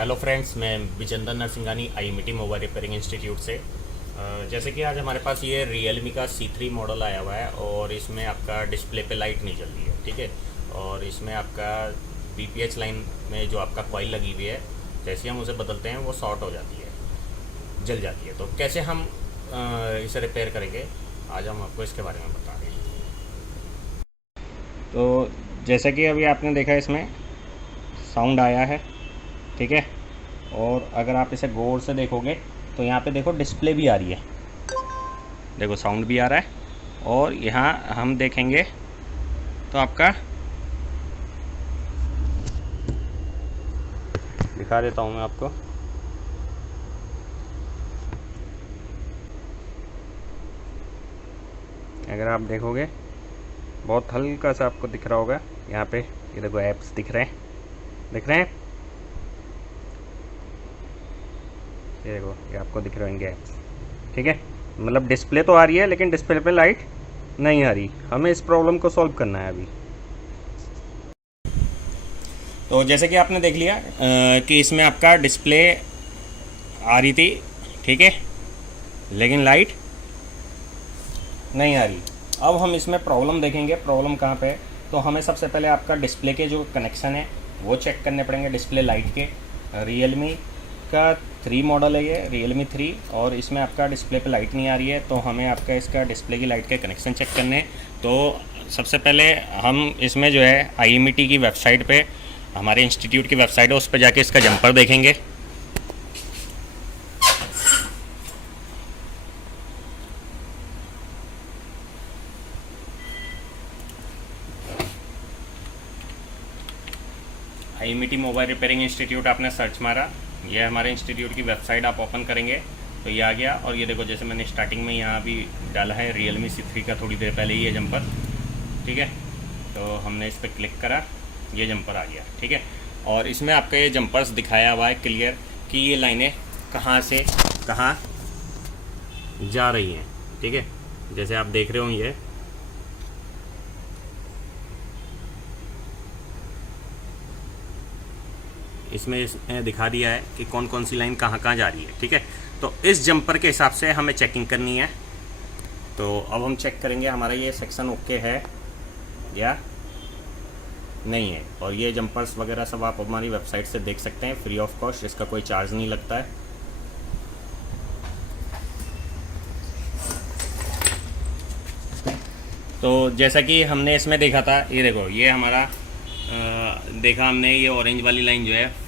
Hello friends, मैं Vijendra Narsinghani IMT mobile repairing institute से। जैसे कि आज हमारे पास ये रियलमी का C3 मॉडल आया हुआ है और इसमें आपका डिस्प्ले पे लाइट नहीं जल रही है, ठीक है। और इसमें आपका BPH लाइन में जो आपका कॉइल लगी हुई है, जैसे हम उसे बदलते हैं वो शॉर्ट हो जाती है, जल जाती है। तो कैसे हम इसे रिपेयर करेंगे, आज हम आपको इसके बारे में बता रहे हैं। तो जैसे कि अभी आपने देखा इसमें साउंड आया है, ठीक है। और अगर आप इसे गौर से देखोगे तो यहाँ पे देखो डिस्प्ले भी आ रही है, देखो साउंड भी आ रहा है। और यहाँ हम देखेंगे तो आपका दिखा देता हूँ मैं आपको। अगर आप देखोगे बहुत हल्का सा आपको दिख रहा होगा, यहाँ पे ये देखो ऐप्स दिख रहे हैं, दिख रहे हैं, ये देखो ये आपको दिख रहे होंगे ऐप्स, ठीक है। मतलब डिस्प्ले तो आ रही है लेकिन डिस्प्ले पे लाइट नहीं आ रही। हमें इस प्रॉब्लम को सॉल्व करना है अभी। तो जैसे कि आपने देख लिया कि इसमें आपका डिस्प्ले आ रही थी, ठीक है, लेकिन लाइट नहीं आ रही। अब हम इसमें प्रॉब्लम देखेंगे, प्रॉब्लम कहाँ पे है। तो हमें सबसे पहले आपका डिस्प्ले के जो कनेक्शन है वो चेक करने पड़ेंगे, डिस्प्ले लाइट के। रियलमी का 3 मॉडल है ये, रियलमी 3, और इसमें आपका डिस्प्ले पे लाइट नहीं आ रही है। तो हमें आपका इसका डिस्प्ले की लाइट के कनेक्शन चेक करने हैं। तो सबसे पहले हम इसमें जो है IMT की वेबसाइट पे, हमारे इंस्टीट्यूट की वेबसाइट है, उस पर जाके इसका जंपर देखेंगे। IMT मोबाइल रिपेयरिंग इंस्टीट्यूट आपने सर्च मारा, ये हमारे इंस्टीट्यूट की वेबसाइट आप ओपन करेंगे तो ये आ गया। और ये देखो जैसे मैंने स्टार्टिंग में यहाँ भी डाला है रियलमी C3 का, थोड़ी देर पहले ही ये जंपर, ठीक है। तो हमने इस पर क्लिक करा, ये जंपर आ गया, ठीक है। और इसमें आपका ये जंपर्स दिखाया हुआ है क्लियर कि ये लाइनें कहाँ से कहाँ जा रही हैं, ठीक है। जैसे आप देख रहे हो ये इसमें दिखा दिया है कि कौन कौन सी लाइन कहाँ कहाँ जा रही है, ठीक है। तो इस जंपर के हिसाब से हमें चेकिंग करनी है। तो अब हम चेक करेंगे हमारा ये सेक्शन ओके है या नहीं है। और ये जंपर्स वगैरह सब आप हमारी वेबसाइट से देख सकते हैं फ्री ऑफ कॉस्ट, इसका कोई चार्ज नहीं लगता है। तो जैसा कि हमने इसमें देखा था, ये देखो ये हमारा देखा हमने, ये ऑरेंज वाली लाइन जो है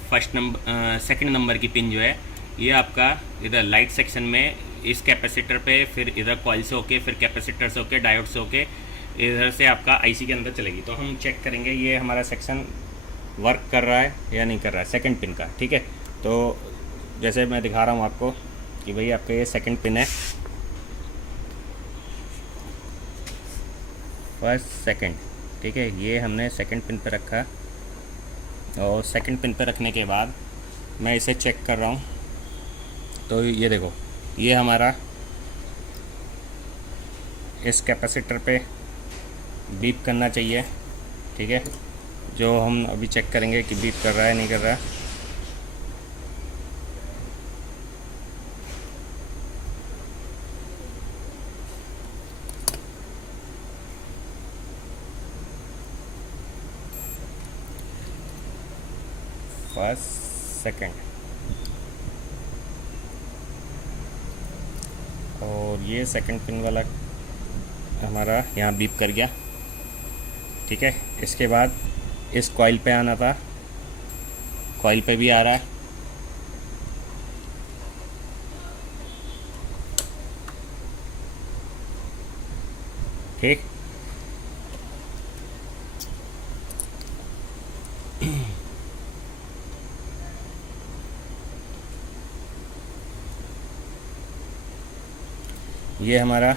सेकंड नंबर की पिन जो है, ये आपका इधर लाइट सेक्शन में इस कैपेसिटर पे, फिर इधर कॉइल से होके, फिर कैपेसिटर से होके, डायोड से होके, इधर से आपका IC के अंदर चलेगी। तो हम चेक करेंगे ये हमारा सेक्शन वर्क कर रहा है या नहीं कर रहा है सेकंड पिन का, ठीक है। तो जैसे मैं दिखा रहा हूँ आपको कि भाई आपका ये सेकंड पिन है, फर्स्ट सेकंड, ठीक है। ये हमने सेकंड पिन पे रखा, और सेकंड पिन पे रखने के बाद मैं इसे चेक कर रहा हूँ। तो ये देखो ये हमारा इस कैपेसिटर पे बीप करना चाहिए, ठीक है। जो हम अभी चेक करेंगे कि बीप कर रहा है नहीं कर रहा है। फर्स्ट सेकंड, और ये सेकंड पिन वाला हमारा यहाँ बीप कर गया, ठीक है। इसके बाद इस कॉइल पे आना था, कॉइल पे भी आ रहा है, ठीक। ये हमारा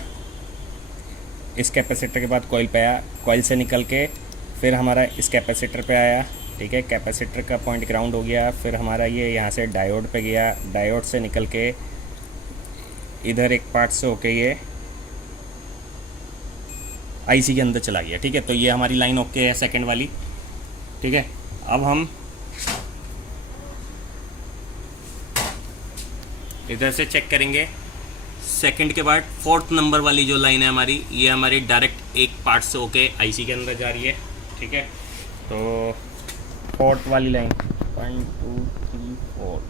इस कैपेसिटर के बाद कॉइल पे आया, कॉइल से निकल के फिर हमारा इस कैपेसिटर पे आया, ठीक है। कैपेसिटर का पॉइंट ग्राउंड हो गया, फिर हमारा ये यहाँ से डायोड पे गया, डायोड से निकल के इधर एक पार्ट से होके ये IC के अंदर चला गया, ठीक है। तो ये हमारी लाइन ओके है सेकंड वाली, ठीक है। अब हम इधर से चेक करेंगे, सेकंड के बाद फोर्थ नंबर वाली जो लाइन है हमारी, ये हमारी डायरेक्ट एक पार्ट से होके आईसी के अंदर जा रही है, ठीक है। तो फोर्थ वाली लाइन 1 2 3 4,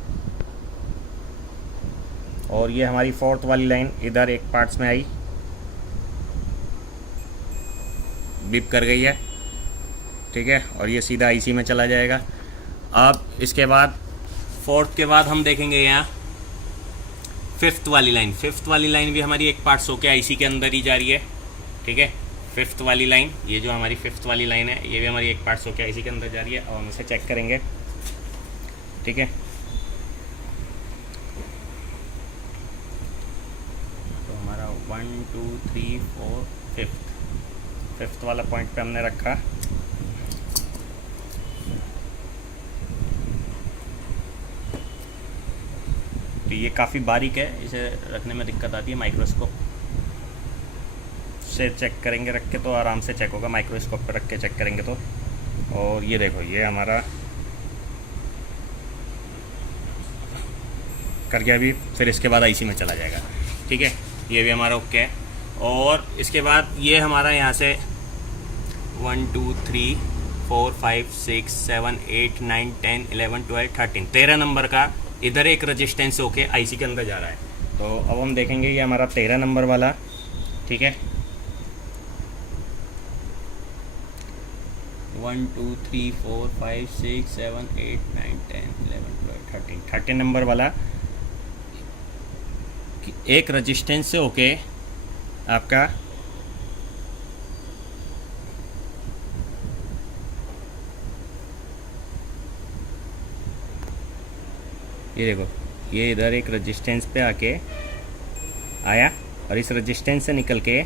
और ये हमारी फोर्थ वाली लाइन इधर एक पार्ट्स में आई, बीप कर गई है, ठीक है, और ये सीधा आईसी में चला जाएगा। अब इसके बाद फोर्थ के बाद हम देखेंगे यहाँ फिफ्थ वाली लाइन। फिफ्थ वाली लाइन भी हमारी एक पार्ट्स होके आईसी के अंदर ही जा रही है, ठीक है। फिफ्थ वाली लाइन, ये जो हमारी फिफ्थ वाली लाइन है, ये भी हमारी एक पार्ट्स होके आईसी के अंदर जा रही है, और हम इसे चेक करेंगे, ठीक है। तो हमारा 1 2 3 4 फिफ्थ वाला पॉइंट पे हमने रखा, तो ये काफ़ी बारीक है, इसे रखने में दिक्कत आती है। माइक्रोस्कोप से चेक करेंगे रख के तो आराम से चेक होगा, माइक्रोस्कोप पर रख के चेक करेंगे तो। और ये देखो, ये हमारा कर गया अभी, फिर इसके बाद आईसी में चला जाएगा, ठीक है। ये भी हमारा ओके है। और इसके बाद ये हमारा यहाँ से 1 2 3 4 5 6 7 8 9 10 11 12 13 13 नंबर का इधर एक रजिस्टेंस होके आईसी के अंदर जा रहा है। तो अब हम देखेंगे ये हमारा 13 नंबर वाला, ठीक है। 1 2 3 4 5 6 7 8 9 10 11 12 13 नंबर वाला एक रजिस्टेंस से होके आपका ये देखो, ये इधर एक रजिस्टेंस पे आके आया और इस रजिस्टेंस से निकल के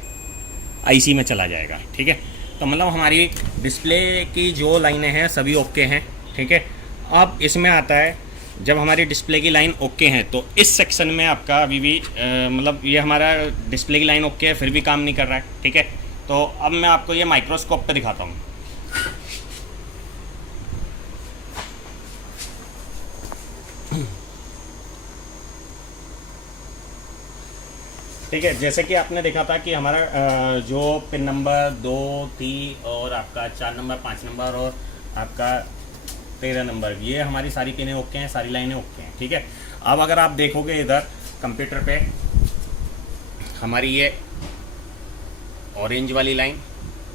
आईसी में चला जाएगा, ठीक है। तो मतलब हमारी डिस्प्ले की जो लाइनें हैं सभी ओके हैं, ठीक है। अब इसमें आता है जब हमारी डिस्प्ले की लाइन ओके है, तो इस सेक्शन में आपका अभी भी मतलब ये हमारा डिस्प्ले की लाइन ओके है, फिर भी काम नहीं कर रहा है, ठीक है। तो अब मैं आपको ये माइक्रोस्कोप पे दिखाता हूँ, ठीक है। जैसे कि आपने देखा था कि हमारा जो पिन नंबर 2 3 और आपका 4 नंबर 5 नंबर और आपका 13 नंबर, ये हमारी सारी पिनें ओके हैं, सारी लाइनें ओके हैं, ठीक है। अब अगर आप देखोगे इधर कंप्यूटर पे, हमारी ये ऑरेंज वाली लाइन,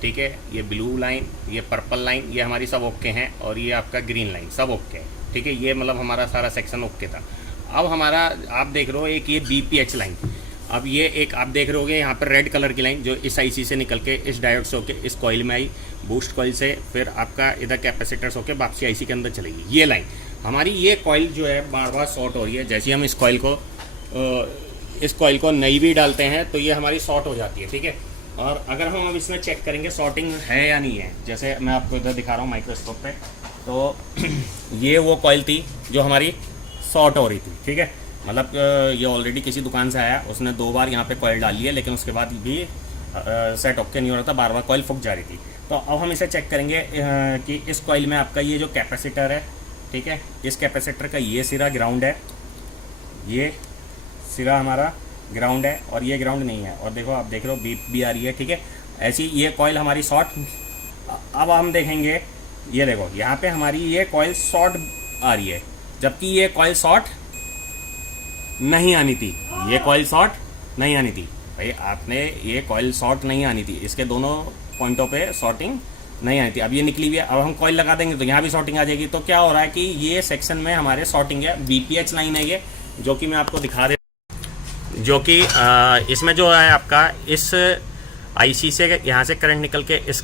ठीक है, ये ब्लू लाइन, ये पर्पल लाइन, ये हमारी सब ओके हैं, और ये आपका ग्रीन लाइन सब ओके है, ठीक है। ये मतलब हमारा सारा सेक्शन ओके था। अब हमारा आप देख रहे हो एक ये BPH लाइन, अब ये एक आप देख रहे होगे यहाँ पर रेड कलर की लाइन जो इस आईसी से निकल के इस डायोड से होके इस कॉइल में आई, बूस्ट कॉइल से फिर आपका इधर कैपेसिटर्स होके वापसी आईसी के अंदर चलेगी। ये लाइन हमारी, ये कॉइल जो है बार बार शॉर्ट हो रही है। जैसे हम इस कॉइल को नई भी डालते हैं तो ये हमारी शॉर्ट हो जाती है, ठीक है। और अगर हम अब इसमें चेक करेंगे शॉर्टिंग है या नहीं है, जैसे मैं आपको इधर दिखा रहा हूँ माइक्रोस्कोप पे, तो ये वो कॉइल थी जो हमारी शॉर्ट हो रही थी, ठीक है। मतलब ये ऑलरेडी किसी दुकान से आया, उसने 2 बार यहाँ पे कॉइल डाल ली है, लेकिन उसके बाद भी सेट ओके नहीं हो रहा था, बार बार कॉइल फूक जा रही थी। तो अब हम इसे चेक करेंगे कि इस कॉइल में आपका ये जो कैपेसिटर है, ठीक है, इस कैपेसिटर का ये सिरा ग्राउंड है, ये सिरा हमारा ग्राउंड है और ये ग्राउंड नहीं है। और देखो आप देख रहे हो बीप भी आ रही है, ठीक है। ऐसी ये कॉइल हमारी शॉर्ट। अब हम देखेंगे, ये देखो यहाँ पे हमारी ये कॉइल शॉर्ट आ रही है, जबकि ये कॉइल शॉर्ट नहीं आनी थी, ये कॉइल शॉर्ट नहीं आनी थी भाई, आपने ये कॉइल शॉर्ट नहीं आनी थी, इसके दोनों पॉइंटों पे शॉर्टिंग नहीं आनी थी। अब ये निकली हुई है, अब हम कॉइल लगा देंगे तो यहाँ भी शॉर्टिंग आ जाएगी। तो क्या हो रहा है कि ये सेक्शन में हमारे शॉर्टिंग है, BPH लाइन है ये, जो कि मैं आपको दिखा दे, जो कि इसमें जो है आपका इस आईसी से यहाँ से करंट निकल के इस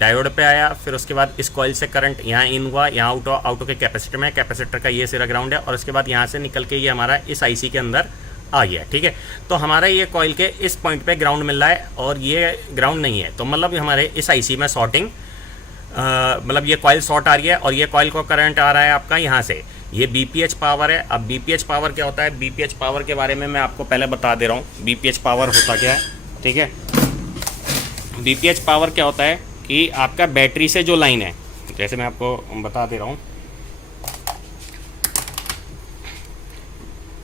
डायोड पे आया, फिर उसके बाद इस कॉइल से करंट यहाँ इन हुआ, यहाँ आउट के कैपेसिटर में, कैपेसिटर का ये सिरा ग्राउंड है, और उसके बाद यहाँ से निकल के ये हमारा इस आईसी के अंदर आ गया, ठीक है। तो हमारा ये कॉइल के इस पॉइंट पे ग्राउंड मिल रहा है और ये ग्राउंड नहीं है, तो मतलब हमारे इस आईसी में शॉर्टिंग, मतलब ये कॉइल शॉर्ट आ रही है और ये कॉइल को करंट आ रहा है आपका यहाँ से, ये BPH पावर है। अब BPH पावर क्या होता है, BPH पावर के बारे में मैं आपको पहले बता दे रहा हूँ। BPH पावर होता क्या है, ठीक है। BPH पावर क्या होता है कि आपका बैटरी से जो लाइन है, जैसे मैं आपको बता दे रहा हूँ,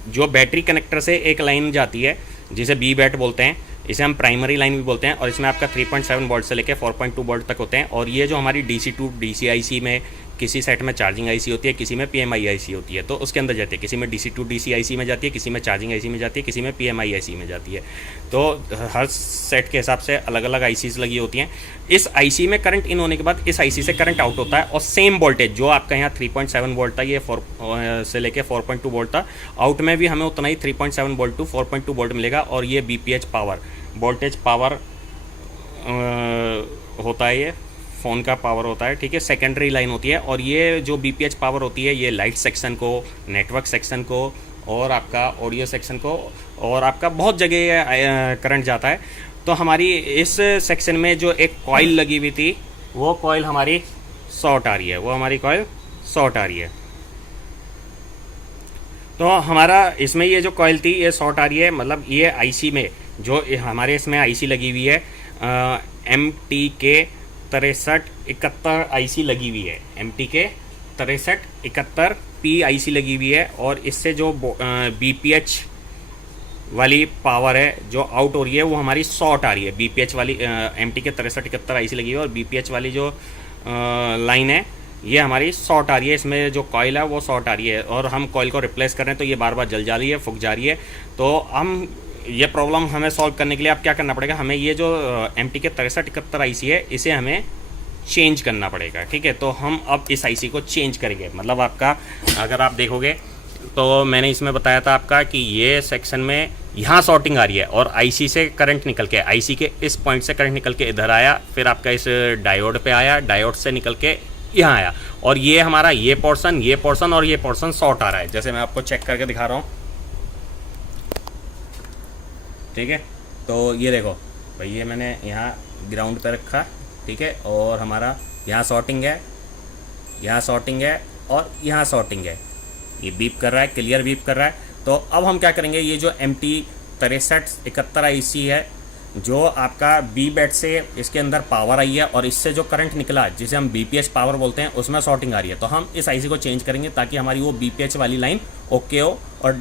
जो बैटरी कनेक्टर से एक लाइन जाती है जिसे बी बैट बोलते हैं, इसे हम प्राइमरी लाइन भी बोलते हैं, और इसमें आपका 3.7 वोल्ट से लेकर 4.2 वोल्ट तक होते हैं। और ये जो हमारी DC टू DC IC में किसी सेट में चार्जिंग IC होती है, किसी में PMI IC होती है, तो उसके अंदर जाती है, किसी में DC टू DC IC में जाती है, किसी में चार्जिंग IC में जाती है, किसी में PMI IC में जाती है। तो हर सेट के हिसाब से अलग अलग ICs लगी होती हैं। इस IC में करंट इन होने के बाद इस IC से करंट आउट होता है, और सेम वोल्टेज जो आपका यहाँ 3.7 वोल्ट था, ये 4 से लेके 4.2 वोल्ट था, आउट में भी हमें उतना ही 3.7 वोल्ट टू 4.2 वोल्ट मिलेगा। और ये BPH पावर, वोल्टेज पावर होता है, ये फ़ोन का पावर होता है, ठीक है, सेकेंडरी लाइन होती है। और ये जो BPH पावर होती है, ये लाइट सेक्शन को, नेटवर्क सेक्शन को, और आपका ऑडियो सेक्शन को, और आपका बहुत जगह करंट जाता है। तो हमारी इस सेक्शन में जो एक कॉइल लगी हुई थी, वो कॉइल हमारी शॉर्ट आ रही है, वो हमारी कॉइल शॉर्ट आ रही है। तो हमारा इसमें ये जो कॉइल थी ये शॉर्ट आ रही है, मतलब ये IC में जो हमारे इसमें IC लगी हुई है, MTK 6371 IC लगी हुई है, MTK 6371 P IC लगी हुई है। और इससे जो BPH वाली पावर है जो आउट हो रही है, वो हमारी शॉर्ट आ रही है। BPH वाली MTK 6371 IC लगी हुई है, और BPH वाली जो लाइन है ये हमारी शॉर्ट आ रही है। इसमें जो कॉइल है वो शॉर्ट आ रही है, और हम कॉइल को रिप्लेस कर रहे हैं तो ये बार बार जल जा रही है, फूक जा रही है। तो हम ये प्रॉब्लम हमें सॉल्व करने के लिए अब क्या करना पड़ेगा, हमें ये जो MTK 6371 IC है इसे हमें चेंज करना पड़ेगा, ठीक है। तो हम अब इस IC को चेंज करेंगे, मतलब आपका अगर आप देखोगे तो मैंने इसमें बताया था आपका कि ये सेक्शन में यहाँ शॉर्टिंग आ रही है, और IC से करंट निकल के, IC के इस पॉइंट से करंट निकल के इधर आया, फिर आपका इस डायोड पे आया, डायोड से निकल के यहाँ आया, और ये हमारा ये पोर्शन और ये पोर्शन शॉर्ट आ रहा है। जैसे मैं आपको चेक करके दिखा रहा हूँ, ठीक है। तो ये देखो भाई, ये मैंने यहाँ ग्राउंड पे रखा, ठीक है, और हमारा यहाँ शॉर्टिंग है, यहाँ शॉर्टिंग है, और यहाँ शॉर्टिंग है। ये बीप कर रहा है, क्लियर बीप कर रहा है। तो अब हम क्या करेंगे, ये जो MT 6371 IC है, जो आपका B बैट से इसके अंदर पावर आई है, और इससे जो करंट निकला जिसे हम BPH पावर बोलते हैं, उसमें शॉर्टिंग आ रही है। तो हम इस IC को चेंज करेंगे ताकि हमारी वो BPH वाली लाइन ओके हो, और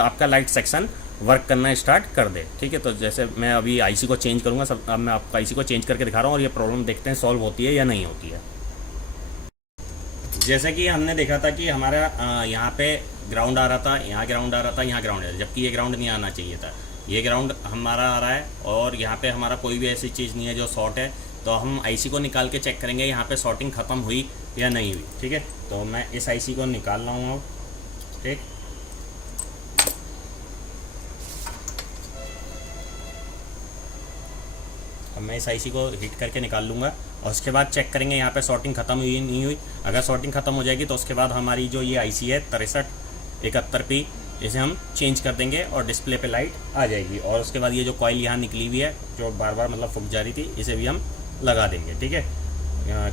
आपका लाइट सेक्शन वर्क करना स्टार्ट कर दे, ठीक है। तो जैसे मैं अभी IC को चेंज करूँगा, सब अब मैं आपको IC को चेंज करके दिखा रहा हूँ, और ये प्रॉब्लम देखते हैं सॉल्व होती है या नहीं होती है। जैसे कि हमने देखा था कि हमारा यहाँ पे ग्राउंड आ रहा था, यहाँ ग्राउंड आ रहा था, यहाँ ग्राउंड है, जबकि ये ग्राउंड नहीं आना चाहिए था। ये ग्राउंड हमारा आ रहा है, और यहाँ पे हमारा कोई भी ऐसी चीज़ नहीं है जो शॉर्ट है। तो हम IC को निकाल के चेक करेंगे यहाँ पे शॉर्टिंग ख़त्म हुई या नहीं हुई, ठीक है। तो मैं इस IC को निकाल रहा हूँ अब, ठीक। अब मैं इस IC को हिट करके निकाल लूँगा, और उसके बाद चेक करेंगे यहाँ पे शॉर्टिंग ख़त्म हुई नहीं हुई। अगर शॉर्टिंग ख़त्म हो जाएगी तो उसके बाद हमारी जो ये IC है 6371 P, इसे हम चेंज कर देंगे, और डिस्प्ले पे लाइट आ जाएगी। और उसके बाद ये जो कॉइल यहाँ निकली हुई है जो बार बार मतलब फूक जा रही थी, इसे भी हम लगा देंगे, ठीक है।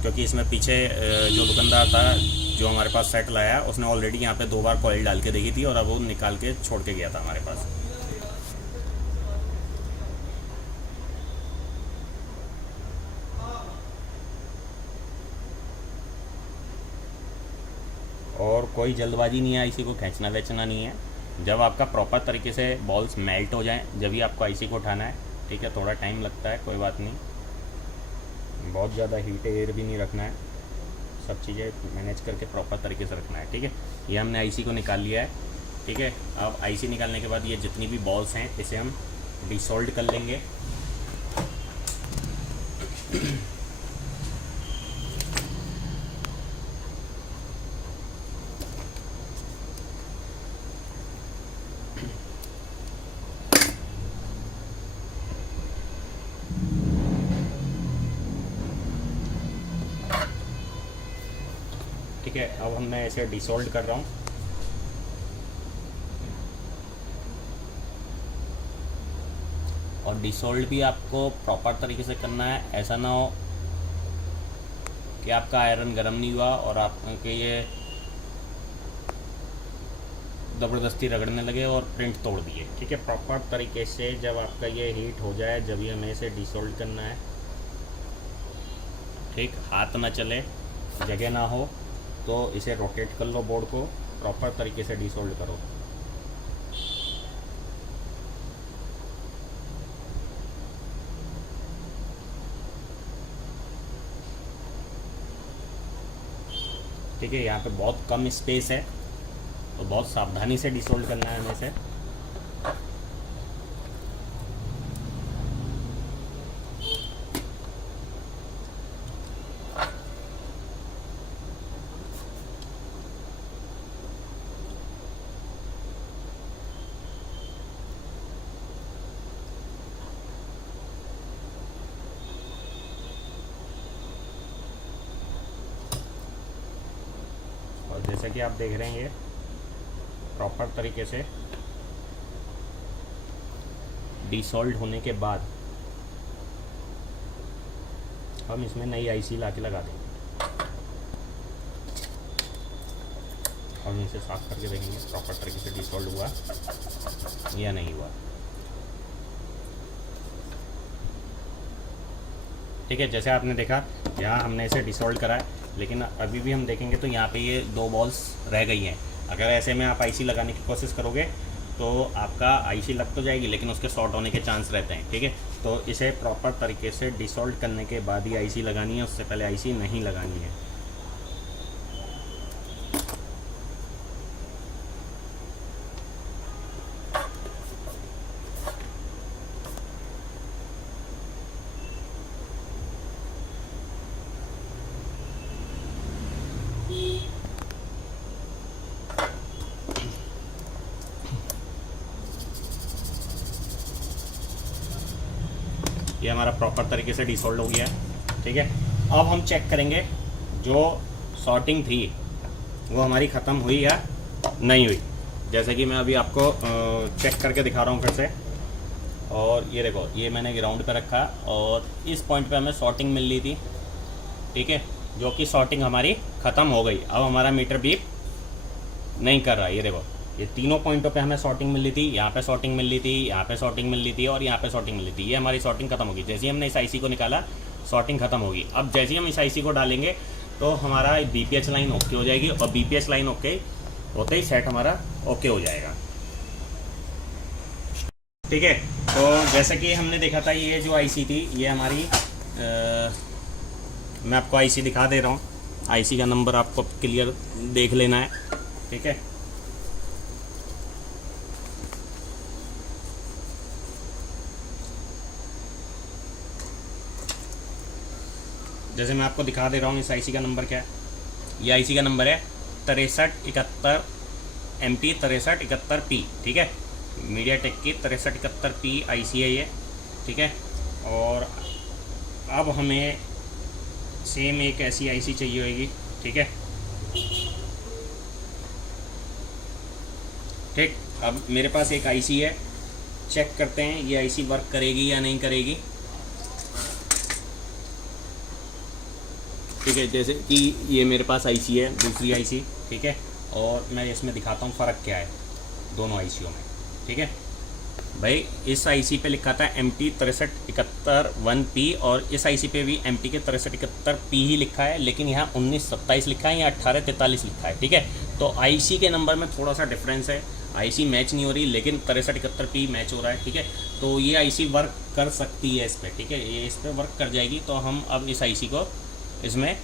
क्योंकि इसमें पीछे जो दुकानदार था जो हमारे पास सेट लाया, उसने ऑलरेडी यहाँ पे 2 बार कॉइल डाल के देखी थी, और अब वो निकाल के छोड़ के गया था हमारे पास। और कोई जल्दबाजी नहीं है, IC को खींचना वेचना नहीं है। जब आपका प्रॉपर तरीके से बॉल्स मेल्ट हो जाएं, जब भी आपको IC को उठाना है, ठीक है। थोड़ा टाइम लगता है, कोई बात नहीं, बहुत ज़्यादा हीट एयर भी नहीं रखना है, सब चीज़ें मैनेज करके प्रॉपर तरीके से रखना है, ठीक है। ये हमने IC को निकाल लिया है, ठीक है। अब IC निकालने के बाद ये जितनी भी बॉल्स हैं इसे हम डिसोल्ड कर लेंगे। ठीक है, अब हम मैं इसे डिसोल्ड कर रहा हूँ। और डिसोल्ड भी आपको प्रॉपर तरीके से करना है, ऐसा ना हो कि आपका आयरन गर्म नहीं हुआ और आपके ये ज़बरदस्ती रगड़ने लगे और प्रिंट तोड़ दिए, ठीक है। प्रॉपर तरीके से जब आपका ये हीट हो जाए, जब ये हमें इसे डिसोल्ड करना है, ठीक। हाथ ना चले, जगह ना हो, तो इसे रोटेट कर लो, बोर्ड को प्रॉपर तरीके से डिसोल्ड करो। ठीक है, यहाँ पे बहुत कम स्पेस है, तो बहुत सावधानी से डिसोल्ड करना है हमें इसे। और जैसा कि आप देख रहे हैं, ये प्रॉपर तरीके से डिसॉल्व होने के बाद हम इसमें नई आईसी ला के लगा देंगे। हम इसे साफ करके देखेंगे प्रॉपर तरीके से डिसॉल्व हुआ या नहीं हुआ। ठीक है, जैसे आपने देखा यहाँ हमने इसे डिसॉल्व करा है, लेकिन अभी भी हम देखेंगे तो यहाँ पे ये 2 बॉल्स रह गई हैं। अगर ऐसे में आप आईसी लगाने की कोशिश करोगे तो आपका आईसी लग तो जाएगी, लेकिन उसके शॉर्ट होने के चांस रहते हैं। ठीक है, तो इसे प्रॉपर तरीके से डिसॉल्व करने के बाद ही आईसी लगानी है, उससे पहले आईसी नहीं लगानी है। ये हमारा प्रॉपर तरीके से डिसॉल्व हो गया है। ठीक है, अब हम चेक करेंगे जो सॉर्टिंग थी वो हमारी ख़त्म हुई या नहीं हुई। जैसे कि मैं अभी आपको चेक करके दिखा रहा हूँ फिर से। और ये देखो, ये मैंने ग्राउंड पे रखा और इस पॉइंट पे हमें सॉर्टिंग मिल रही थी। ठीक है, जो कि सॉर्टिंग हमारी ख़त्म हो गई। अब हमारा मीटर बीप नहीं कर रहा। ये देखो, ये तीनों पॉइंटों पे हमें सॉर्टिंग मिल रही थी, यहाँ पे सॉर्टिंग मिल रही थी, यहाँ पे सॉर्टिंग मिल रही थी और यहाँ पे सॉर्टिंग मिल रही थी। ये हमारी सॉर्टिंग खत्म होगी। जैसे ही हमने इस आईसी को निकाला, सॉर्टिंग खत्म होगी। अब जैसे ही हम इस आईसी को डालेंगे तो हमारा बीपीएच लाइन ओके हो जाएगी, और बीपीएच लाइन ओके होते ही सेट हमारा ओके हो जाएगा। ठीक है, तो जैसे कि हमने देखा था, ये जो आईसी थी ये हमारी मैं आपको आईसी दिखा दे रहा हूँ। आईसी का नंबर आपको क्लियर देख लेना है। ठीक है, जैसे मैं आपको दिखा दे रहा हूँ इस आईसी का नंबर क्या है। ये आईसी का नंबर है 6371 MT 6371P। ठीक है, मीडियाटेक की 6371P आईसी है ये। ठीक है, और अब हमें सेम एक ऐसी आईसी चाहिए होगी। ठीक है, ठीक, अब मेरे पास एक आईसी है, चेक करते हैं ये आईसी वर्क करेगी या नहीं करेगी। ठीक है, जैसे कि ये मेरे पास आईसी है, दूसरी आईसी। ठीक है, और मैं इसमें दिखाता हूँ फ़र्क क्या है दोनों आईसीयों में। ठीक है भाई, इस आईसी पे लिखा था MT 6371P और इस आईसी पे भी MT के 6371P ही लिखा है, लेकिन यहाँ 1927 लिखा है या 1843 लिखा है। ठीक है, तो आईसी के नंबर में थोड़ा सा डिफरेंस है, आईसी मैच नहीं हो रही, लेकिन 6371P मैच हो रहा है। ठीक है, तो ये आईसी वर्क कर सकती है इस पर। ठीक है, ये इस पर वर्क कर जाएगी, तो हम अब इस आईसी को इसमें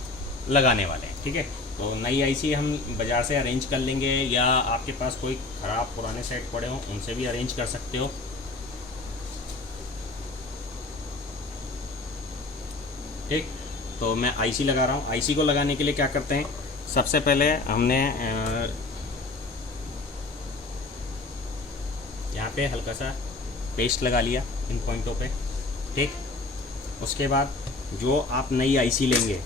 लगाने वाले हैं। ठीक है, तो नई आईसी हम बाज़ार से अरेंज कर लेंगे, या आपके पास कोई ख़राब पुराने सेट पड़े हों उनसे भी अरेंज कर सकते हो। ठीक, तो मैं आईसी लगा रहा हूँ। आईसी को लगाने के लिए क्या करते हैं, सबसे पहले हमने यहाँ पे हल्का सा पेस्ट लगा लिया इन पॉइंटों पे। ठीक, उसके बाद जो आप नई आईसी लेंगे,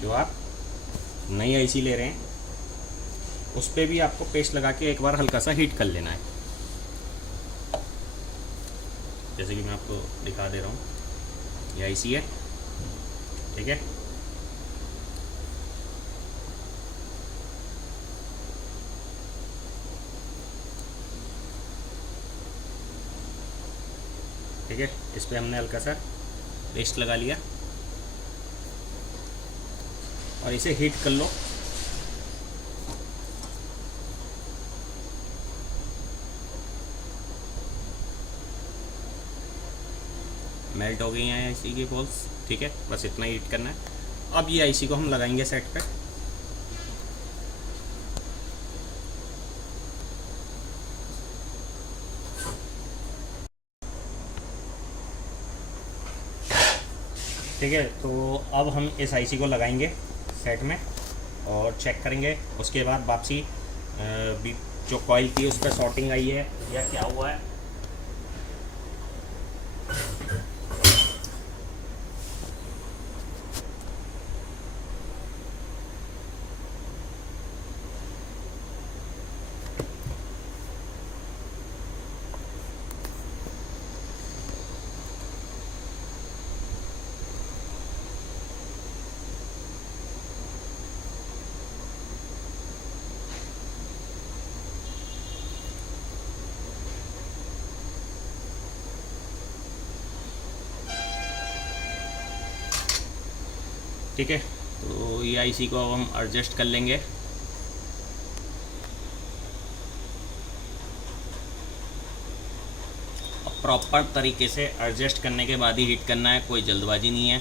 जो आप नई आईसी ले रहे हैं, उस पर भी आपको पेस्ट लगा के एक बार हल्का सा हीट कर लेना है। जैसे कि मैं आपको दिखा दे रहा हूँ, ये आईसी है। ठीक है, ठीक है, इस पर हमने हल्का सा पेस्ट लगा लिया और इसे हीट कर लो। मेल्ट हो गई हैं आईसी की बॉल्स। ठीक है, बस इतना हीट करना है। अब ये आईसी को हम लगाएंगे सेट पे। ठीक है, तो अब हम इस आईसी को लगाएंगे सेट में और चेक करेंगे। उसके बाद वापसी भी जो कॉइल की उस पर शॉर्टिंग आई है या क्या हुआ है। ठीक है, तो ये आईसी को अब हम एडजस्ट कर लेंगे। प्रॉपर तरीके से एडजस्ट करने के बाद ही हीट करना है, कोई जल्दबाजी नहीं है।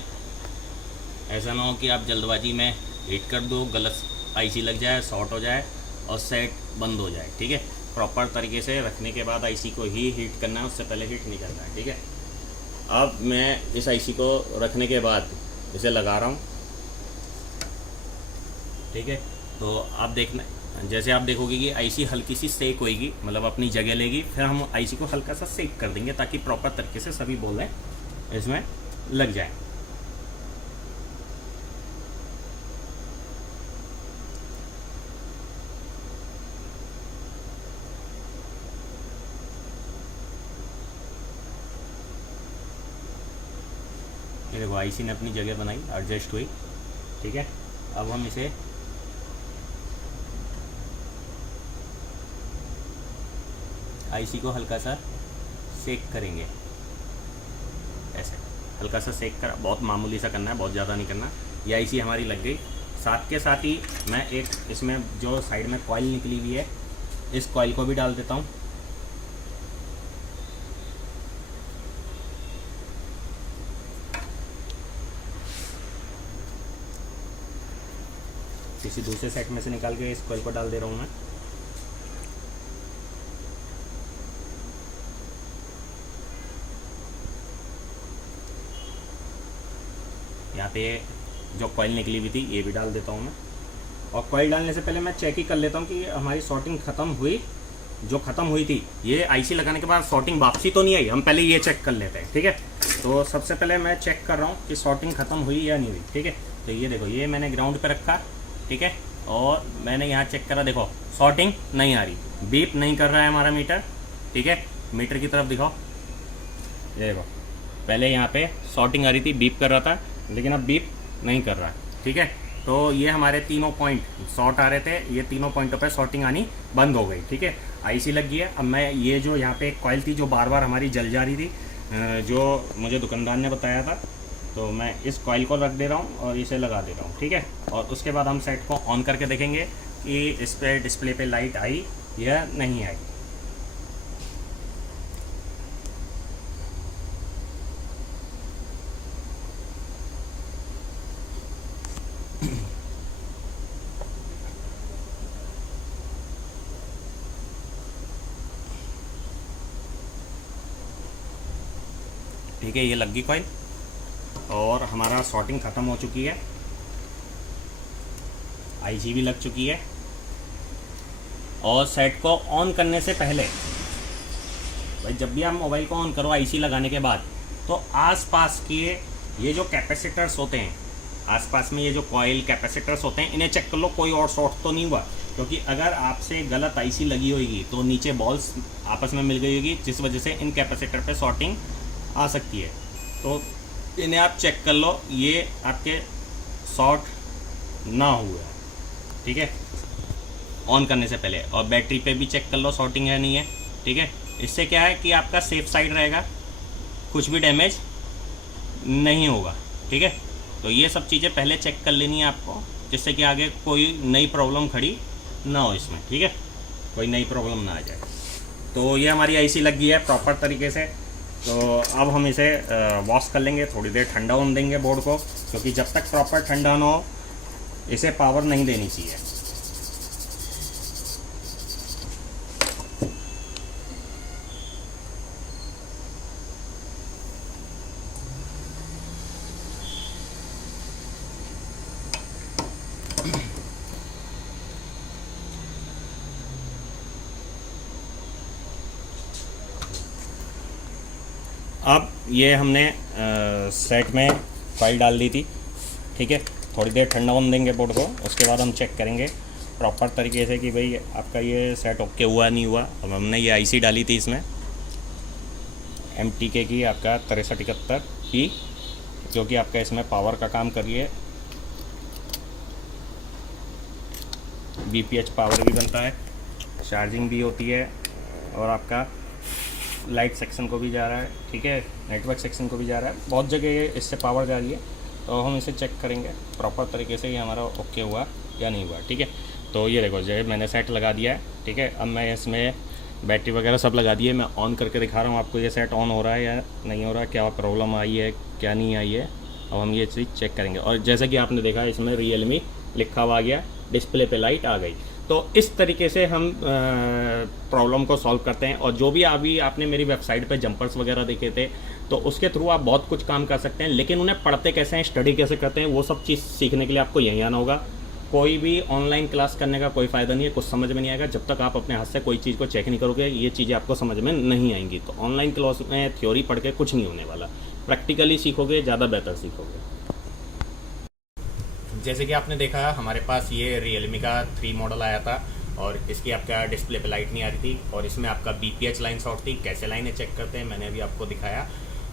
ऐसा ना हो कि आप जल्दबाजी में हीट कर दो, गलत आईसी लग जाए, शॉर्ट हो जाए और सेट बंद हो जाए। ठीक है, प्रॉपर तरीके से रखने के बाद आईसी को ही हीट करना है, उससे पहले हीट नहीं करना है। ठीक है, अब मैं इस आईसी को रखने के बाद इसे लगा रहा हूँ। ठीक है, तो आप देखना, जैसे आप देखोगे कि आईसी हल्की सी सेक होएगी, मतलब अपनी जगह लेगी, फिर हम आईसी को हल्का सा सेक कर देंगे ताकि प्रॉपर तरीके से सभी बोलें इसमें लग जाए। ये देखो आईसी ने अपनी जगह बनाई, एडजस्ट हुई। ठीक है, अब हम इसे आईसी को हल्का सा सेक करेंगे। ऐसे हल्का सा सेक कर, बहुत मामूली सा करना है, बहुत ज़्यादा नहीं करना। ये आईसी हमारी लग गई। साथ के साथ ही मैं एक इसमें जो साइड में कॉइल निकली हुई है, इस कॉइल को भी डाल देता हूँ। किसी दूसरे सेट में से निकाल के इस कॉइल को डाल दे रहा हूँ मैं। यहाँ पे जो कॉइल निकली हुई थी ये भी डाल देता हूँ मैं। और कॉइल डालने से पहले मैं चेक ही कर लेता हूँ कि हमारी शॉर्टिंग ख़त्म हुई, जो ख़त्म हुई थी। ये आईसी लगाने के बाद शॉर्टिंग वापसी तो नहीं आई, हम पहले ये चेक कर लेते हैं। ठीक है, तो सबसे पहले मैं चेक कर रहा हूँ कि शॉर्टिंग ख़त्म हुई या नहीं हुई। ठीक है, तो ये देखो, ये मैंने ग्राउंड पर रखा। ठीक है, और मैंने यहाँ चेक करा, देखो शॉर्टिंग नहीं आ रही, बीप नहीं कर रहा है हमारा मीटर। ठीक है, मीटर की तरफ दिखाओ, ये देखो पहले यहाँ पे शॉर्टिंग आ रही थी, बीप कर रहा था, लेकिन अब बीप नहीं कर रहा है। ठीक है, तो ये हमारे तीनों पॉइंट शॉर्ट आ रहे थे, ये तीनों पॉइंटों पे शॉर्टिंग आनी बंद हो गई। ठीक है, आईसी लग गई है। अब मैं ये जो यहाँ पे एक कॉइल थी जो बार बार हमारी जल जा रही थी, जो मुझे दुकानदार ने बताया था, तो मैं इस कॉइल को रख दे रहा हूँ और इसे लगा दे रहा हूँ। ठीक है, और उसके बाद हम सेट को ऑन करके देखेंगे कि इस पर डिस्प्ले पे लाइट आई या नहीं आई। ठीक है, ये लग गई कॉइल और हमारा शॉर्टिंग ख़त्म हो चुकी है, आईसी भी लग चुकी है। और सेट को ऑन करने से पहले भाई, जब भी आप मोबाइल को ऑन करो आईसी लगाने के बाद, तो आसपास के ये जो कैपेसिटर्स होते हैं, आसपास में ये जो कॉइल कैपेसिटर्स होते हैं, इन्हें चेक कर लो कोई और शॉर्ट तो नहीं हुआ। क्योंकि अगर आपसे गलत आईसी लगी होगी तो नीचे बॉल्स आपस में मिल गई होगी, जिस वजह से इन कैपेसिटर पे शॉर्टिंग आ सकती है। तो इन्हें आप चेक कर लो, ये आपके शॉर्ट ना हुआ है। ठीक है, ऑन करने से पहले। और बैटरी पे भी चेक कर लो शॉर्टिंग है नहीं है। ठीक है, इससे क्या है कि आपका सेफ साइड रहेगा, कुछ भी डैमेज नहीं होगा। ठीक है, तो ये सब चीज़ें पहले चेक कर लेनी है आपको, जिससे कि आगे कोई नई प्रॉब्लम खड़ी ना हो इसमें। ठीक है, कोई नई प्रॉब्लम ना आ जाए। तो ये हमारी आईसी लग गई है प्रॉपर तरीके से। तो अब हम इसे वॉश कर लेंगे, थोड़ी देर ठंडा होने देंगे बोर्ड को, क्योंकि जब तक प्रॉपर ठंडा ना हो इसे पावर नहीं देनी चाहिए। अब ये हमने सेट में फाइल डाल दी थी, ठीक है। थोड़ी देर ठंडा होने देंगे बोर्ड को, उसके बाद हम चेक करेंगे प्रॉपर तरीके से कि भाई आपका ये सेट ओके हुआ नहीं हुआ। अब हमने ये आईसी डाली थी इसमें MTK की आपका 6371P, जो कि आपका इसमें पावर का काम कर रही है, BPH पावर भी बनता है, चार्जिंग भी होती है, और आपका लाइट सेक्शन को भी जा रहा है, ठीक है, नेटवर्क सेक्शन को भी जा रहा है, बहुत जगह इससे पावर जा रही है। तो हम इसे चेक करेंगे प्रॉपर तरीके से ये हमारा ओके हुआ या नहीं हुआ, ठीक है। तो ये देखो जो मैंने सेट लगा दिया है, ठीक है। अब मैं इसमें बैटरी वगैरह सब लगा दी है, मैं ऑन करके दिखा रहा हूँ आपको ये सेट ऑन हो रहा है या नहीं हो रहा है, क्या प्रॉब्लम आई है क्या नहीं आई है। अब हम ये चीज़ चेक करेंगे। और जैसे कि आपने देखा इसमें Realme लिखा हुआ आ गया, डिस्प्ले पे लाइट आ गई। तो इस तरीके से हम प्रॉब्लम को सॉल्व करते हैं। और जो भी अभी आपने मेरी वेबसाइट पे जंपर्स वगैरह देखे थे, तो उसके थ्रू आप बहुत कुछ काम कर सकते हैं, लेकिन उन्हें पढ़ते कैसे हैं, स्टडी कैसे करते हैं, वो सब चीज़ सीखने के लिए आपको यहीं आना होगा। कोई भी ऑनलाइन क्लास करने का कोई फ़ायदा नहीं है, कुछ समझ में नहीं आएगा जब तक आप अपने हाथ से कोई चीज़ को चेक नहीं करोगे, ये चीज़ें आपको समझ में नहीं आएंगी। तो ऑनलाइन क्लास में थ्योरी पढ़ के कुछ नहीं होने वाला, प्रैक्टिकली सीखोगे ज़्यादा बेहतर सीखोगे। जैसे कि आपने देखा हमारे पास ये Realme का 3 मॉडल आया था, और इसकी आपका डिस्प्ले पे लाइट नहीं आ रही थी, और इसमें आपका BPH लाइन शॉर्ट थी। कैसे लाइनें चेक करते हैं मैंने अभी आपको दिखाया।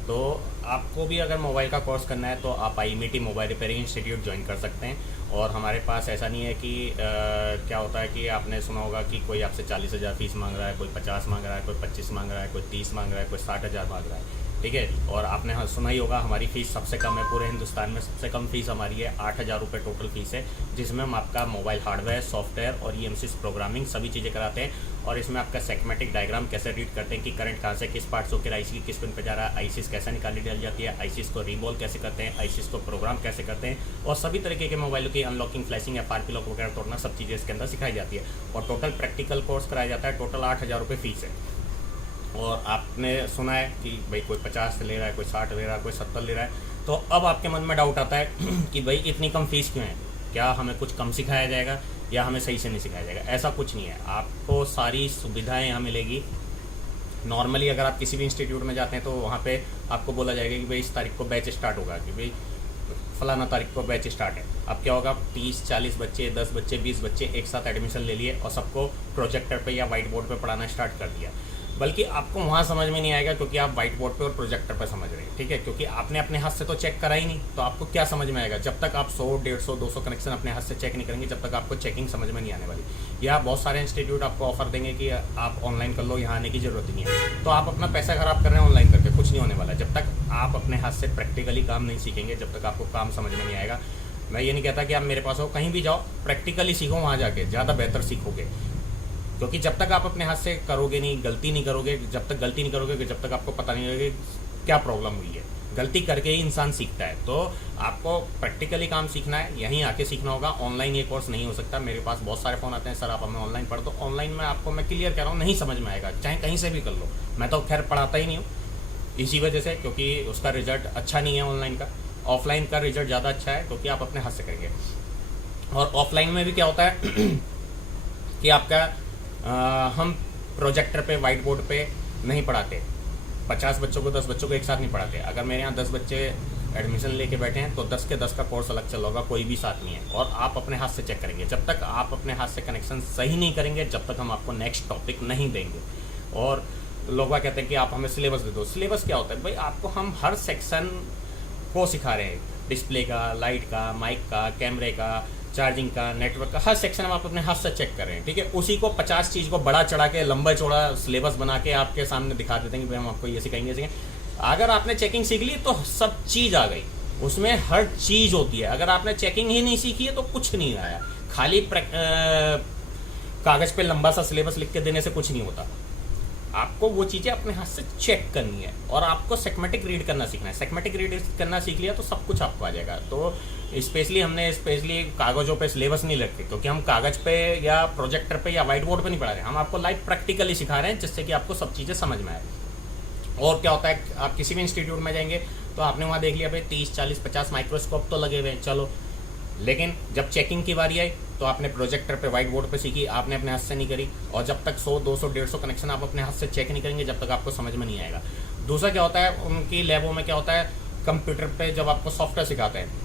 तो आपको भी अगर मोबाइल का कोर्स करना है तो आप IMT mobile repairing institute join कर सकते हैं। और हमारे पास ऐसा नहीं है कि क्या होता है कि आपने सुना होगा कि कोई आपसे 40,000 फीस मांग रहा है, कोई 50 मांग रहा है, कोई 25 मांग रहा है, कोई 30 मांग रहा है, कोई 60,000 मांग रहा है, ठीक है। और आपने सुना ही होगा हमारी फ़ीस सबसे कम है, पूरे हिंदुस्तान में सबसे कम फीस हमारी है, 8,000 रुपये टोटल फीस है, जिसमें हम आपका मोबाइल हार्डवेयर, सॉफ्टवेयर और EMC प्रोग्रामिंग सभी चीज़ें कराते हैं। और इसमें आपका सेगमेटिक डायग्राम कैसे रीड करते हैं कि करंट कहाँ से किस पार्ट से होकर IC की किस पिन पे जा रहा है, आईसीस कैसे निकाली डाल जाती है, आईसीस को रीबॉल कैसे करते हैं, आईसीस को प्रोग्राम कैसे करते हैं, और सभी तरीके के मोबाइलों की अनलॉकिंग, फ्लैशिंग, FRP लॉक वगैरह तोड़ना, सब चीज़ें इसके अंदर सिखाई जाती है। और टोटल प्रैक्टिकल कोर्स कराया जाता है, टोटल 8,000 रुपये फीस है। और आपने सुना है कि भाई कोई 50 ले रहा है, कोई 60 ले रहा है, कोई 70 ले रहा है। तो अब आपके मन में डाउट आता है कि भाई इतनी कम फीस क्यों है, क्या हमें कुछ कम सिखाया जाएगा या हमें सही से नहीं सिखाया जाएगा। ऐसा कुछ नहीं है, आपको सारी सुविधाएं यहाँ मिलेगी। नॉर्मली अगर आप किसी भी इंस्टीट्यूट में जाते हैं तो वहाँ पे आपको बोला जाएगा कि भाई इस तारीख को बैच स्टार्ट होगा, कि भाई फलाना तारीख को बैच स्टार्ट है। अब क्या होगा, 30-40 बच्चे, 10 बच्चे, 20 बच्चे एक साथ एडमिशन ले लिए और सबको प्रोजेक्टर पे या वाइट बोर्ड पे पढ़ाना स्टार्ट कर दिया। बल्कि आपको वहाँ समझ में नहीं आएगा क्योंकि आप वाइट बोर्ड पे और प्रोजेक्टर पे समझ रहे हैं, ठीक है, क्योंकि आपने अपने हाथ से तो चेक करा ही नहीं, तो आपको क्या समझ में आएगा। जब तक आप 100, 150, 200 कनेक्शन अपने हाथ से चेक नहीं करेंगे, जब तक आपको चेकिंग समझ में नहीं आने वाली। या बहुत सारे इंस्टीट्यूट आपको ऑफर देंगे कि आप ऑनलाइन कर लो, यहाँ आने की जरूरत ही नहीं है, तो आप अपना पैसा खराब कर रहे हैं ऑनलाइन करके, कुछ नहीं होने वाला। जब तक आप अपने हाथ से प्रैक्टिकली काम नहीं सीखेंगे, जब तक आपको काम समझ में नहीं आएगा। मैं ये नहीं कहता कि आप मेरे पास हो, कहीं भी जाओ प्रैक्टिकली सीखो, वहाँ जाके ज़्यादा बेहतर सीखोगे। क्योंकि जब तक आप अपने हाथ से करोगे नहीं, गलती नहीं करोगे, जब तक गलती नहीं करोगे, जब तक आपको पता नहीं लगेगा क्या प्रॉब्लम हुई है। गलती करके ही इंसान सीखता है। तो आपको प्रैक्टिकली काम सीखना है, यहीं आके सीखना होगा। ऑनलाइन ये कोर्स नहीं हो सकता। मेरे पास बहुत सारे फ़ोन आते हैं, सर आप हमें ऑनलाइन पढ़ दो। ऑनलाइन में आपको मैं क्लियर कह रहा हूँ, नहीं समझ में आएगा, चाहे कहीं से भी कर लो। मैं तो खैर पढ़ाता ही नहीं हूँ इसी वजह से, क्योंकि उसका रिजल्ट अच्छा नहीं है ऑनलाइन का। ऑफलाइन का रिजल्ट ज़्यादा अच्छा है क्योंकि आप अपने हाथ से करेंगे। और ऑफलाइन में भी क्या होता है कि आपका हम प्रोजेक्टर पे, वाइट बोर्ड पे नहीं पढ़ाते। 50 बच्चों को, 10 बच्चों को एक साथ नहीं पढ़ाते। अगर मेरे यहाँ 10 बच्चे एडमिशन लेके बैठे हैं तो 10 के 10 का कोर्स अलग चल होगा, कोई भी साथ नहीं है। और आप अपने हाथ से चेक करेंगे। जब तक आप अपने हाथ से कनेक्शन सही नहीं करेंगे, जब तक हम आपको नेक्स्ट टॉपिक नहीं देंगे। और लोग कहते हैं कि आप हमें सिलेबस दे दो। सिलेबस क्या होता है भाई, आपको हम हर सेक्शन को सिखा रहे हैं, डिस्प्ले का, लाइट का, माइक का, कैमरे का, चार्जिंग का, नेटवर्क का, हर सेक्शन हम आप अपने हाथ से चेक कर रहे हैं, ठीक है। उसी को 50 चीज़ को बड़ा चढ़ा के, लंबा चौड़ा सिलेबस बना के आपके सामने दिखा देते हैं कि भाई हम आपको ये सिखाएंगे। अगर आपने चेकिंग सीख ली तो सब चीज़ आ गई, उसमें हर चीज़ होती है। अगर आपने चेकिंग ही नहीं सीखी है तो कुछ नहीं आया। खाली कागज़ पे लंबा सा सिलेबस लिख के देने से कुछ नहीं होता। आपको वो चीज़ें अपने हाथ से चेक करनी है और आपको सेगमेटिक रीड करना सीखना है। सेगमेटिक रीड करना सीख लिया तो सब कुछ आपको आ जाएगा। तो स्पेशली कागज़ों पे सिलेबस नहीं लगते, क्योंकि हम कागज़ पे या प्रोजेक्टर पे या वाइट बोर्ड पे नहीं पढ़ा रहे हैं, हम आपको लाइव प्रैक्टिकली सिखा रहे हैं, जिससे कि आपको सब चीज़ें समझ में आए। और क्या होता है, आप किसी भी इंस्टीट्यूट में जाएंगे तो आपने वहाँ देख लिया भाई 30, 40, 50 माइक्रोस्कोप तो लगे हुए हैं, चलो, लेकिन जब चेकिंग की बारी आई तो आपने प्रोजेक्टर पे, वाइट बोर्ड पे सीखी, आपने अपने हाथ से नहीं करी। और जब तक 100, 200, 150 कनेक्शन आप अपने हाथ से चेक नहीं करेंगे, जब तक आपको समझ में नहीं आएगा। दूसरा क्या होता है उनकी लैबों में, क्या होता है कंप्यूटर पे जब आपको सॉफ्टवेयर सिखाते हैं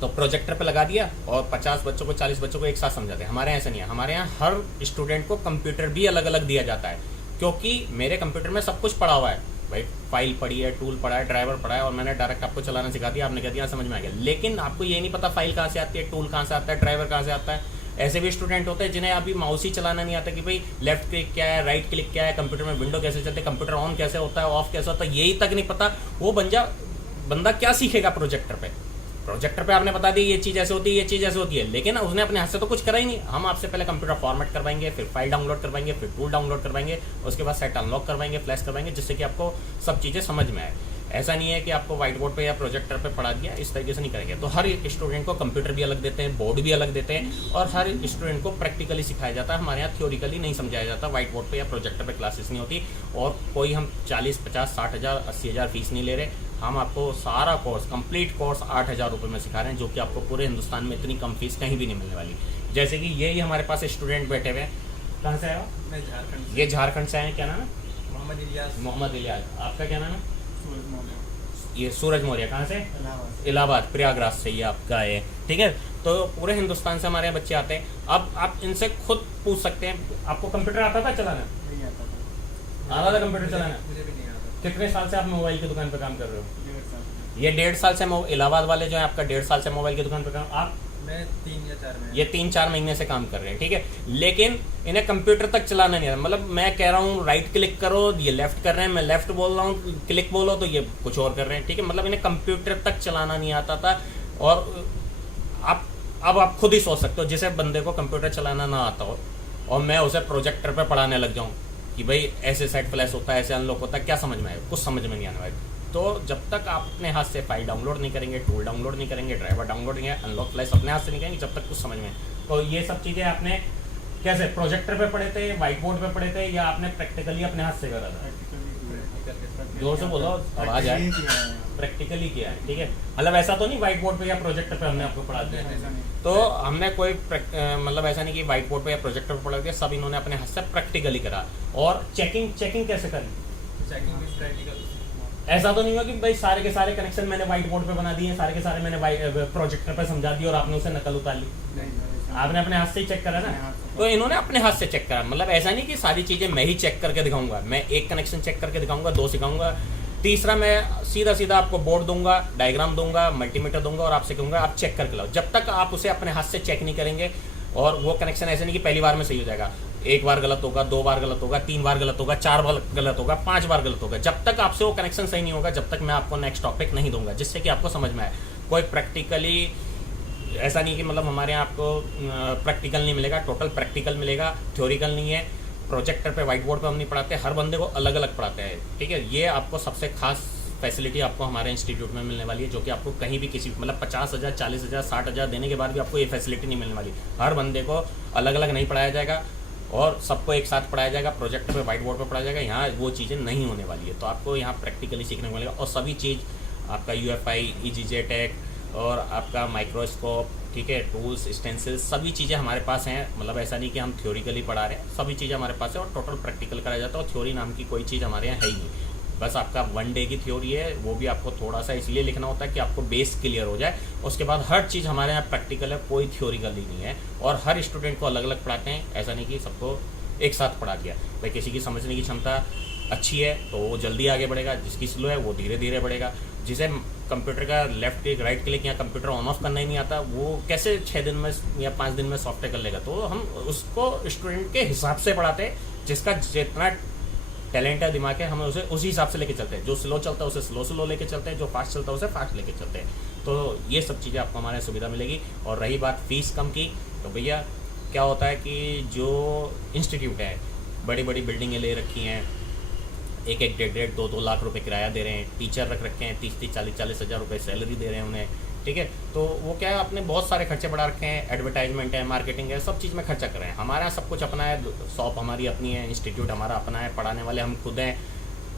तो प्रोजेक्टर पे लगा दिया और 50 बच्चों को 40 बच्चों को एक साथ समझाते हैं। हमारे यहाँ ऐसा नहीं है, हमारे यहाँ हर स्टूडेंट को कंप्यूटर भी अलग अलग दिया जाता है, क्योंकि मेरे कंप्यूटर में सब कुछ पड़ा हुआ है भाई, फाइल पड़ी है, टूल पड़ा है, ड्राइवर पड़ा है, और मैंने डायरेक्ट आपको चलाना सिखा दिया, आपने कह दिया समझ में आ गया। लेकिन आपको ये नहीं पता फाइल कहाँ से आती है, टूल कहाँ से आता है, ड्राइवर कहाँ से आता है। ऐसे भी स्टूडेंट होते हैं जिन्हें अभी माउस ही चलाना नहीं आता कि भाई लेफ्ट क्लिक क्या है, राइट क्लिक क्या है, कंप्यूटर में विंडो कैसे चलते हैं, कंप्यूटर ऑन कैसे होता है, ऑफ कैसे होता है, यही तक नहीं पता। वो बंदा क्या सीखेगा प्रोजेक्टर पे? प्रोजेक्टर पे आपने बता दी ये चीज़ ऐसे होती है, ये चीज़ ऐसे होती है, लेकिन उसने अपने हाथ से तो कुछ करा ही नहीं। हम आपसे पहले कंप्यूटर फॉर्मेट करवाएंगे, फिर फाइल डाउनलोड करवाएंगे, फिर टूल डाउनलोड करवाएंगे, उसके बाद सेट अनलॉक करवाएंगे, फ्लैश करवाएंगे, जिससे कि आपको सब चीज़ें समझ में आए। ऐसा नहीं है कि आपको व्हाइट बोर्ड पे या प्रोजेक्टर पे पढ़ा दिया, इस तरीके से नहीं करेंगे। तो हर स्टूडेंट को कंप्यूटर भी अलग देते हैं, बोर्ड भी अलग देते हैं, और हर स्टूडेंट को प्रैक्टिकली सिखाया जाता है। हमारे यहाँ थ्योरिकली नहीं समझाया जाता, व्हाइट बोर्ड पे या प्रोजेक्टर पे क्लासेस नहीं होती, और कोई हम 40, 50, 60 हज़ार, 80 हज़ार फीस नहीं ले रहे। हम आपको सारा कोर्स, कंप्लीट कोर्स 8,000 रुपये में सिखा रहे हैं, जो कि आपको पूरे हिंदुस्तान में इतनी कम फीस कहीं भी नहीं मिलने वाली। जैसे कि यही हमारे पास स्टूडेंट बैठे हुए हैं, कहाँ से आए हो? मैं झारखंड से। ये झारखंड से आए हैं, क्या नाम है? मोहम्मद इलियास। मोहम्मद इलियास। आपका क्या नाम है? सूरज मौर्य। ये सूरज मौर्य। कहाँ से? इलाहाबाद। इलाहाबाद, प्रयागराज से ये आपका है, ठीक है। तो पूरे हिंदुस्तान से हमारे यहाँ बच्चे आते हैं। अब आप इनसे खुद पूछ सकते हैं, आपको कंप्यूटर आता था चलाना? नहीं आता था। आता था कंप्यूटर चलाना? मुझे भी नहीं आता। कितने साल से आप मोबाइल की दुकान पर काम कर रहे हो? 1.5 साल। ये 1.5 साल से इलाहाबाद वाले जो है आपका 1.5 साल से मोबाइल की दुकान पर काम, आप मैं 3 या 4 में। ये 3-4 महीने से काम कर रहे हैं, ठीक है। लेकिन इन्हें कंप्यूटर तक चलाना नहीं आता। मतलब मैं कह रहा हूँ राइट क्लिक करो, ये लेफ्ट कर रहे हैं, मैं लेफ्ट बोल रहा हूँ, क्लिक बोलो तो ये कुछ और कर रहे हैं, ठीक है। मतलब इन्हें कंप्यूटर तक चलाना नहीं आता था। और अब आप खुद ही सोच सकते हो, जिसे बंदे को कंप्यूटर चलाना ना आता हो और मैं उसे प्रोजेक्टर पे पढ़ाने लग जाऊँ कि भाई ऐसे सेट फ्लैश होता है, ऐसे अनलॉक होता है, क्या समझ में आएगा? कुछ समझ में नहीं आने वाला। तो जब तक आप अपने हाथ से फाइल डाउनलोड नहीं करेंगे, टूल डाउनलोड नहीं करेंगे, ड्राइवर डाउनलोड नहीं, अनलॉक फ्लैश अपने हाथ से नहीं करेंगे, जब तक कुछ समझ में। तो ये सब चीज़ें आपने कैसे प्रोजेक्टर पे पढ़े थे, व्हाइट बोर्ड पे पढ़े थे, या आपने प्रैक्टिकली अपने हाथ से करा था? जोर से बोलो, आवाज आए। प्रैक्टिकली किया है, ठीक है। मतलब ऐसा तो नहीं व्हाइट बोर्ड पे या प्रोजेक्टर पे हमने आपको पढ़ा दिया। तो हमने कोई मतलब ऐसा नहीं कि व्हाइट बोर्ड पे या प्रोजेक्टर पे पढ़ा दिया, सब इन्होंने अपने हाथ से प्रैक्टिकली करा। और चेकिंग कैसे करी? चेकिंग भी प्रैक्टिकल। ऐसा तो नहीं हुआ कि भाई सारे के सारे कनेक्शन मैंने व्हाइट बोर्ड पे बना दिए, सारे के सारे मैंने प्रोजेक्टर पे समझा दिया और आपने उसे नकल उतार ली? आपने अपने हाथ से ही चेक करा ना। तो इन्होंने अपने हाथ से चेक करा। मतलब ऐसा नहीं कि सारी चीजें मैं ही चेक करके दिखाऊंगा, मैं एक कनेक्शन चेक करके दिखाऊंगा, 2 सिखाऊंगा, तीसरा मैं सीधा आपको बोर्ड दूंगा, डायग्राम दूंगा, मल्टीमीटर दूंगा और आपसे कहूंगा आप चेक करके लाओ। जब तक आप उसे अपने हाथ से चेक नहीं करेंगे, और वो कनेक्शन ऐसे नहीं कि पहली बार में सही हो जाएगा, 1 बार गलत होगा, 2 बार गलत होगा, 3 बार गलत होगा, 4 बार गलत होगा, 5 बार गलत होगा। जब तक आपसे वो कनेक्शन सही नहीं होगा, जब तक मैं आपको नेक्स्ट टॉपिक नहीं दूंगा, जिससे कि आपको समझ में आए। कोई प्रैक्टिकली ऐसा नहीं कि मतलब हमारे यहाँ आपको प्रैक्टिकल नहीं मिलेगा, टोटल प्रैक्टिकल मिलेगा, थ्योरिकल नहीं है। प्रोजेक्टर पे, व्हाइट बोर्ड पे हम नहीं पढ़ाते, हर बंदे को अलग अलग पढ़ाते हैं, ठीक है। ये आपको सबसे खास फैसिलिटी आपको हमारे इंस्टीट्यूट में मिलने वाली है, जो कि आपको कहीं भी किसी मतलब 50,000, 40,000, 60,000 देने के बाद भी आपको ये फैसिलिटी नहीं मिलने वाली। हर बंदे को अलग अलग नहीं पढ़ाया जाएगा और सबको एक साथ पढ़ाया जाएगा, प्रोजेक्टर पे, व्हाइट बोर्ड पे पढ़ाया जाएगा। यहाँ वो चीज़ें नहीं होने वाली है। तो आपको यहाँ प्रैक्टिकली सीखने को मिलेगा, और सभी चीज़ आपका UFI, EGJ टेक और आपका माइक्रोस्कोप, ठीक है, टूल्स, स्टेंसिल्स, सभी चीज़ें हमारे पास हैं। मतलब ऐसा नहीं कि हम थ्योरिकली पढ़ा रहे हैं, सभी चीज़ें हमारे पास है और टोटल प्रैक्टिकल कराया जाता है। और थ्योरी नाम की कोई चीज़ हमारे यहाँ है ही नहीं। बस आपका 1 डे की थ्योरी है, वो भी आपको थोड़ा सा इसलिए लिखना होता है कि आपको बेस क्लियर हो जाए। उसके बाद हर चीज़ हमारे यहाँ प्रैक्टिकल है, कोई थ्योरिकल ही नहीं है। और हर स्टूडेंट को अलग अलग पढ़ाते हैं, ऐसा नहीं कि सबको एक साथ पढ़ा दिया। भाई किसी की समझने की क्षमता अच्छी है तो वो जल्दी आगे बढ़ेगा, जिसकी स्लो है वो धीरे धीरे बढ़ेगा। जिसे कंप्यूटर का लेफ्ट क्लिक, राइट क्लिक या कंप्यूटर ऑन ऑफ करना ही नहीं आता, वो कैसे 6 दिन में या 5 दिन में सॉफ्टवेयर कर लेगा? तो हम उसको स्टूडेंट के हिसाब से पढ़ाते हैं, जिसका जितना टैलेंट है, दिमाग है, हमें उसे उसी हिसाब से लेके चलते हैं। जो स्लो चलता है उसे स्लो लेके चलते हैं, जो फास्ट चलता है उसे फास्ट लेके चलते हैं। तो ये सब चीज़ें आपको हमारे सुविधा मिलेगी। और रही बात फीस कम की, तो भैया क्या होता है कि जो इंस्टीट्यूट है, बड़ी बड़ी बिल्डिंगें ले रखी हैं, 1-1, 1.5, 2-2 लाख रुपए किराया दे रहे हैं, टीचर रख रखे हैं, 30-30, 40-40 हज़ार रुपये सैलरी दे रहे हैं उन्हें, ठीक है। तो वो क्या है, आपने बहुत सारे खर्चे बढ़ा रखे हैं, एडवर्टाइजमेंट है, मार्केटिंग है, सब चीज़ में खर्चा कर रहे हैं। हमारा सब कुछ अपना है, शॉप हमारी अपनी है, इंस्टीट्यूट हमारा अपना है, पढ़ाने वाले हम खुद हैं।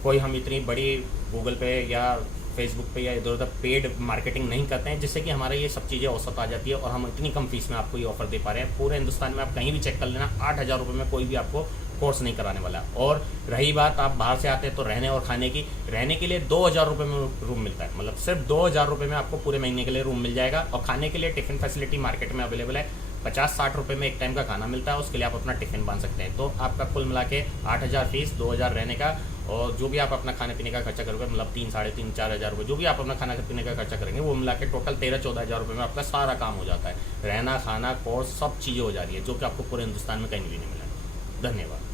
कोई हम इतनी बड़ी गूगल पे या फेसबुक पे या इधर उधर पेड मार्केटिंग नहीं करते हैं, जिससे कि हमारा ये सब चीज़ें औसत आ जाती है और हम इतनी कम फीस में आपको ये ऑफर दे पा रहे हैं। पूरे हिंदुस्तान में आप कहीं भी चेक कर लेना, 8,000 रुपये में कोई भी आपको कोर्स नहीं कराने वाला। और रही बात आप बाहर से आते हैं तो रहने और खाने की, रहने के लिए 2000 रुपये में रूम मिलता है, मतलब सिर्फ 2000 रुपये में आपको पूरे महीने के लिए रूम मिल जाएगा। और खाने के लिए टिफ़िन फैसिलिटी मार्केट में अवेलेबल है, 50-60 रुपये में एक टाइम का खाना मिलता है, उसके लिए आप अपना टिफ़िन बांध सकते हैं। तो आपका कुल मिला के 8000 फीस, 2000 रहने का, और जो भी आप अपना खाने पीने का खर्चा करोगे, मतलब 3, 3.5, 4,000 रुपये जो भी आप अपना खाना पीने का खर्चा करेंगे, वो मिला के टोटल 13-14 हज़ार रुपये में आपका सारा काम हो जाता है। रहना, खाना, कोर्स, सब चीज़ें हो जा रही है, जो कि आपको पूरे हिंदुस्तान में कहीं भी नहीं मिला। धन्यवाद।